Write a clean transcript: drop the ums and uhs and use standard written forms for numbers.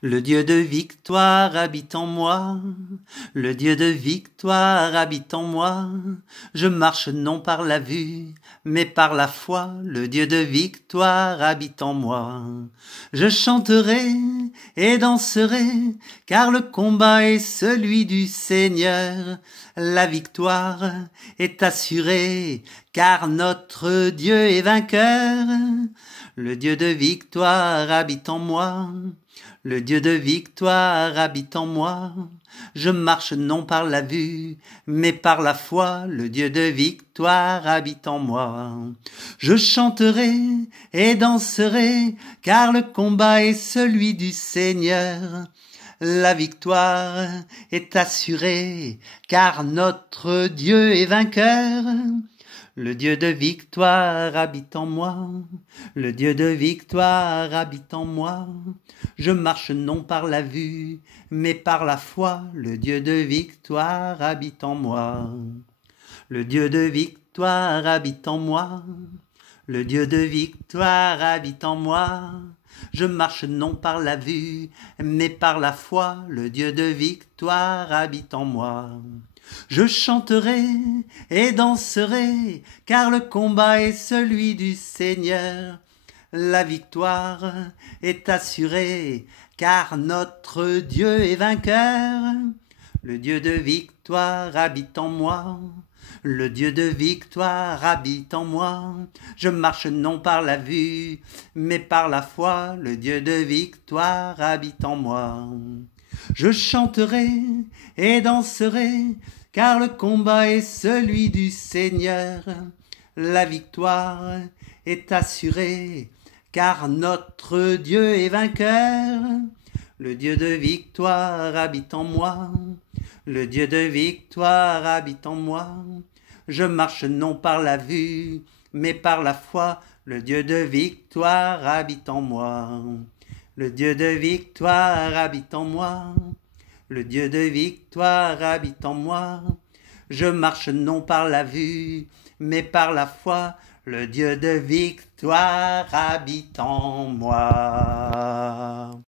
Le Dieu de victoire habite en moi, le Dieu de victoire habite en moi. Je marche non par la vue, mais par la foi, le Dieu de victoire habite en moi. Je chanterai et danserai, car le combat est celui du Seigneur. La victoire est assurée, car notre Dieu est vainqueur. Le Dieu de victoire habite en moi. Le Dieu de victoire habite en moi. Je marche non par la vue, mais par la foi. Le Dieu de victoire habite en moi. Je chanterai et danserai, car le combat est celui du Seigneur. La victoire est assurée, car notre Dieu est vainqueur. Le Dieu de victoire habite en moi, le Dieu de victoire habite en moi. Je marche non par la vue, mais par la foi, le Dieu de victoire habite en moi. Le Dieu de victoire habite en moi, le Dieu de victoire habite en moi. Je marche non par la vue, mais par la foi, le Dieu de victoire habite en moi. Je chanterai et danserai, car le combat est celui du Seigneur. La victoire est assurée, car notre Dieu est vainqueur. Le Dieu de victoire habite en moi, le Dieu de victoire habite en moi. Je marche non par la vue, mais par la foi, le Dieu de victoire habite en moi. Je chanterai et danserai, car le combat est celui du Seigneur. La victoire est assurée, car notre Dieu est vainqueur. Le Dieu de victoire habite en moi, le Dieu de victoire habite en moi. Je marche non par la vue, mais par la foi, le Dieu de victoire habite en moi. Le Dieu de victoire habite en moi, le Dieu de victoire habite en moi. Je marche non par la vue, mais par la foi, le Dieu de victoire habite en moi.